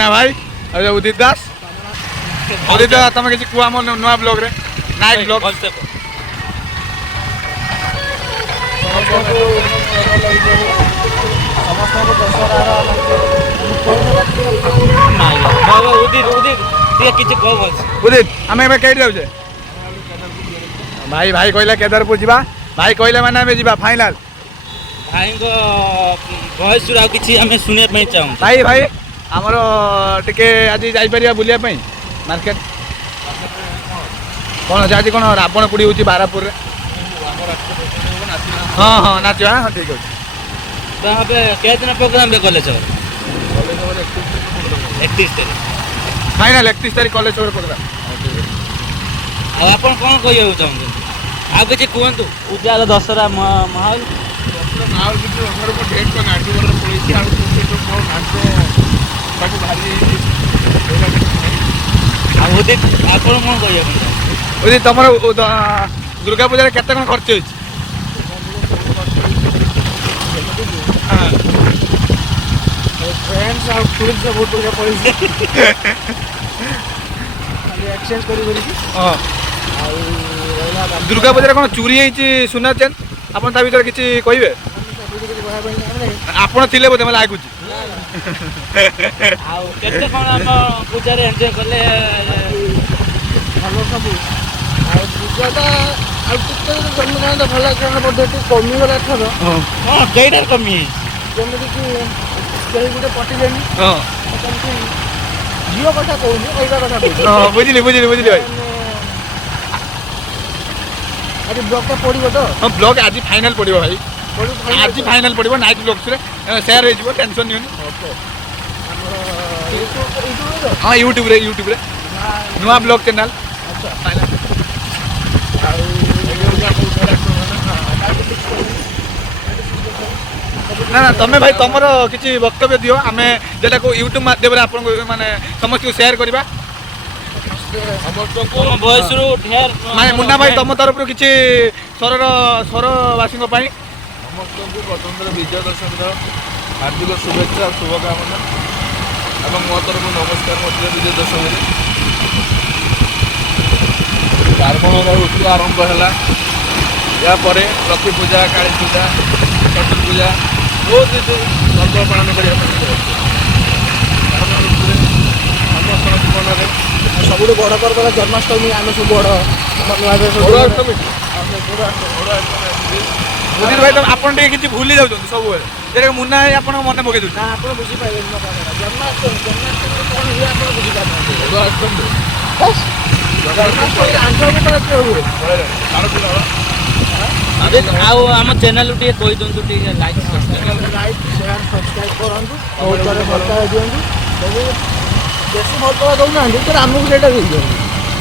मुन्ना भाई और उदित दास उदित तुम किसी कुआ मो नुआ ब्लॉग रे नाइट ब्लॉग उदित आम कई जाऊे भाई भाई कहला केदारपुर जा भाई कहले मैंने आम जा फाइनाल भाई वॉइस आउ किछि हमें सुनिया पे चाहूँ भाई भाई आमर टिके आज जापर बुलिया मार्केट कौन अच्छे आज कौन रावण पुड़ी हो बारापुर हाँ हाँ नाच हाँ ठीक अच्छे केतना प्रोग्राम कॉलेज 31 तारीख फाइनाल 31 तारीख कॉलेज प्रोग्राम आप कौन कहू चाहते आउ किसी कहतु पूजा दशहरा माहौल तुम दुर्गा पूजा केते कौन खर्च हो दुर्गा पूजा कौन चोरी है सुना चेन आप किसी कहे आपण थिले बोधे मतलब आगुची केते कोन हम पूजा रे एन्जॉय करले भलो सब आ पूजाटा आ टिके जन्मदिन भला कारण बडे कमी गला थरो हां केइडर कमी जेमति कि केही गुटे पटी लेनी हां जियो कथा कहूनी कइबा कथा कहूनी हां बुझिली भाई अरे ब्लॉग का पड़िबो तो हां ब्लॉग आज फाइनल पड़िबो भाई आज फाइनल पड़ो नाइट ब्लॉग्स सेयार हो टेंशन नहीं हाँ यूट्यूब रे नुआ ब्लॉग चैनल ना ना तुम्हें भाई तुम किसी वक्तव्य दियो आम जेटा को यूट्यूब माध्यम आप माने समस्त को शेयर करवा माने मुन्ना भाई तुम तरफ किसी स्वरवासी समस्त गणतंत्र विजय दशमी हार्दिक शुभेच्छा शुभकामना एवं मो तरफ नमस्कार विजय दशमी पार्वण ऋतु आरंभ है यापर लक्ष्मी पूजा काली पूजा सरस्वती पूजा बहुत पर्व पालन करने समस्त जीवन में सब बड़ पर्व जन्माष्टमी आम सब बड़ मुदित भाई तुम आपन किसी भूली जाऊँ सब जो मुन्ना है आप मन पकई दूँ आप बुझीपारे जन्माष्टमी कौन हुए आप बुझीपारे आम चैनल टे कही दिंतु लाइक शेयर सब्सक्राइब करूँ बहुत सारे भलपाया दिखाँ बेसी भलपाया दौना तो आमको से दिखाँ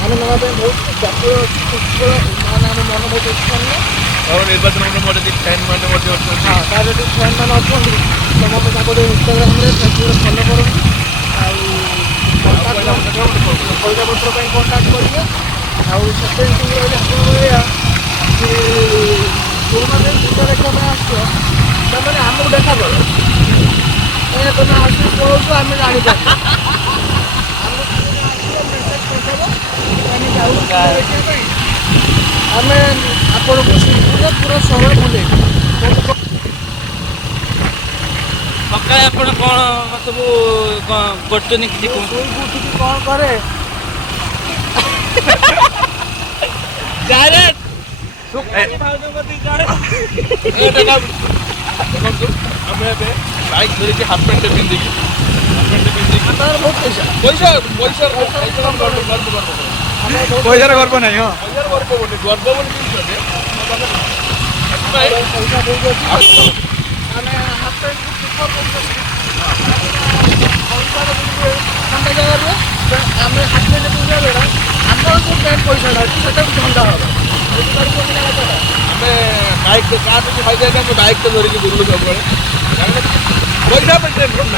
आम ना बहुत जातीय माने मन बहुत इच्छा और निर्वाचन में फैन मैंने हाँ तार फैन मैंने अच्छा समस्त इंस्टाग्राम फलो कर पैसा पत्र कंटाक्ट करेंगे जो गीत देखा आसमें आमको देखा करो तुम आस पढ़ो आम जापर आम आपको पूरा पूरा सहर बुले सकाଳେ ଆପଣ କ'ଣ ସବୁ କରୁଛନ୍ତି କିଛି ଶୋଇକି ଉଠିକି କ'ଣ କରେ देखो आम बाइक धरिकी हाफ पैंट पिंधिकी बहुत पैसा पैसा पैसा पैसार गर्व ना हाँ गर्व बोली पैसा देगी आम हाफ पैंट ठंडा जगह आम हाफ पैंट पिंधा बेड़ा आमर जो पैंट पैसा अच्छी से ठंडा हम बाइक बाइक तो धरिकी बुलू सब पैसा पे टेंशन ना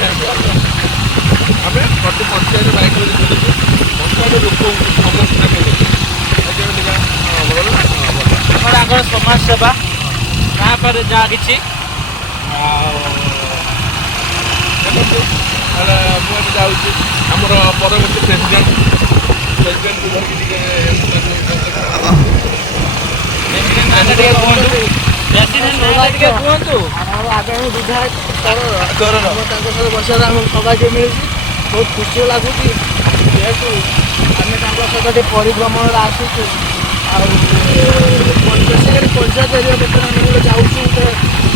आम प्रति पंचायत बाइक पंचायत लोक समस्या ଆମର ଆଗର ସମାଜ ସେବା ତାପରେ ଯାହା କିଛି ତାହେଲେ ମୁଁ ଏବେ ଯାଉଛି ଆମର ପରବର୍ତ୍ତୀ ପ୍ରେସିଡେଣ୍ଟକୁ ଧରିକି ଟିକେ କୁହନ୍ତୁ। ଆମର ଆଗାମୀ ବିଧାୟକ ତାଙ୍କ ସହିତ ବସିବାରେ ଆମକୁ ସୌଭାଗ୍ୟ ମିଳିଛି। ବହୁତ ଖୁସି ଲାଗୁଛି ଯେହେତୁ ଆମେ ତାଙ୍କ ସହିତ ଟିକେ ପରିଭ୍ରମଣରେ ଆସିଛୁ। ଆଉ ବେସିକାଲି ପଞ୍ଚାୟତ ଏରିଆ ଭିତରେ ଆମେ ଗୋଟେ ଯାଉଛୁ ଗୋଟେ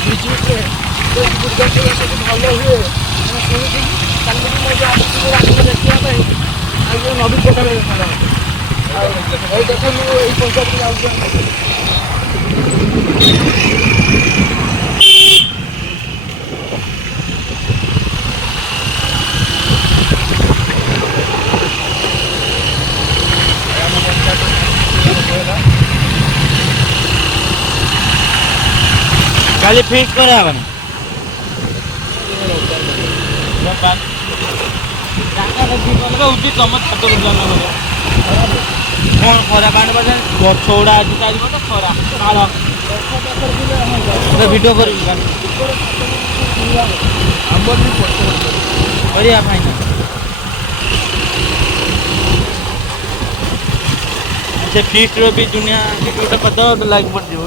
ଭିଜିଟ୍ରେ ଦୁର୍ଗାପୂଜା ସେଠି ଭଲ ହୁଏ ଆମେ ଶୁଣିଥିଲୁ। କାଲି ବି ମୁଁ ଏବେ ଆସିଥିଲି ରାତିରେ ଦେଖିବା ପାଇଁ ଆଉ ଯେଉଁ ନବୀନ ପଟ୍ଟନାୟକ ଦେଖାଗଲା ଆଉ ଏଇ ଦେଖନ୍ତୁ ଏଇ ପଞ୍ଚାୟତକୁ ଯାଉଛୁ ଆମେ। କାଲି ଫିକ୍ସ କରାହେବନି। ଉଚିତ ତମ ଛାତ କଣ ଖରା ପାଣି ଗଛ ଗୁଡ଼ା ଅଛି ଚାରିପଟ ଖରା ପାଳ ଭିଡ଼ିଓ କରିବି କରିବା ପାଇଁ ନା ସେ ଫିଷ୍ଟର ବି ଦୁନିଆ ଗୋଟେ କରିଦେବା ଗୋଟେ ଲାଇକ୍ ପଡ଼ିଯିବ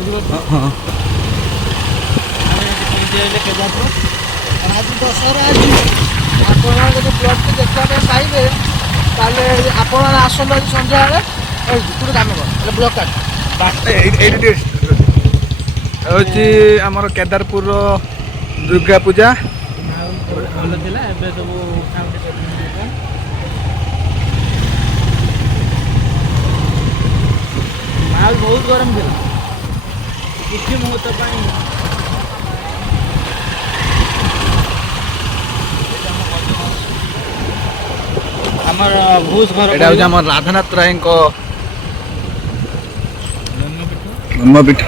ଆଜି ଦଶହରା ଅଛି ଆପଣ ଯଦି ବ୍ଲଗ୍ଟି ଦେଖିବା ପାଇଁ ପାଇବେ ତାହେଲେ ଆପଣ ଆସନ୍ତୁ ଆଜି ସନ୍ଧ୍ୟାବେଳେ ଗୋଟେ କାମ କର ହେଲେ ବ୍ଲଗ୍ କାଟ ଏଇଠି ଟିକେ ହେଉଛି ଆମର କେଦାରପୁରର ଦୁର୍ଗା ପୂଜା। ଭଲ ଥିଲା ଏବେ ସବୁ ମାଲ ବହୁତ ଗରମ ଥିଲା କିଛି ମୁହୂର୍ତ୍ତ ପାଇଁ ଆମର ଭୁଜ ଘର ଏଇଟା ହେଉଛି ଆମର ରାଧାନାଥ ରାୟଙ୍କ ଜନ୍ମପୀଠ।